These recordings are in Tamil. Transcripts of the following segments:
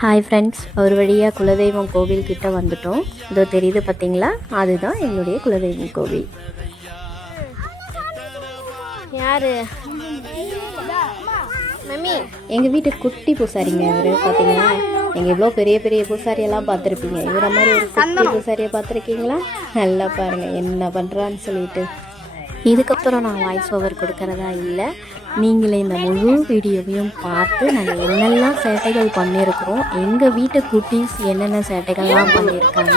ஹாய் ஃப்ரெண்ட்ஸ், ஒரு வழியாக குலதெய்வம் கோவில் கிட்ட வந்துட்டோம். இதோ தெரியுது பார்த்தீங்களா, அதுதான் என்னுடைய குலதெய்வம் கோவில். யாரு மம்மி? எங்கள் வீட்டு குட்டி பூசாரிங்க இவர். பார்த்தீங்களா, நீங்கள் இவ்வளோ பெரிய பெரிய பூசாரியெல்லாம் பார்த்துருப்பீங்க, இவரை மாதிரி ஒரு குட்டி பூசாரியை பார்த்துருக்கீங்களா? நல்லா பாருங்கள் என்ன பண்ணுறான்னு சொல்லிட்டு. இதுக்கப்புறம் நான் வாய்ஸ் ஓவர் கொடுக்கறதா இல்லை, நீங்களே இந்த முழு வீடியோவையும் பார்த்து நாங்கள் என்னெல்லாம் சேட்டைகள் பண்ணியிருக்கிறோம், எங்கள் வீட்டு குட்டீஸ் என்னென்ன சேட்டைகள்லாம் பண்ணியிருக்காங்க,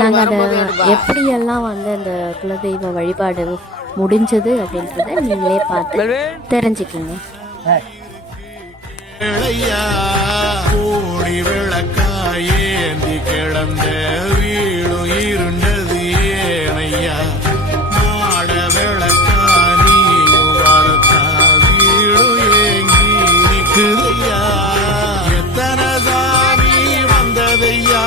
நாங்கள் அதை எப்படியெல்லாம் அந்த குலதெய்வ வழிபாடு முடிஞ்சது அப்படின்றத நீங்களே பார்த்து தெரிஞ்சுக்கிங்க. கிளந்த வீடு இருண்டது ஏனையா, மாட விளக்கா நீயும் வரத்தா வீடு ஏங்கி நிற்குதையா, எத்தனை சாமி வந்ததையா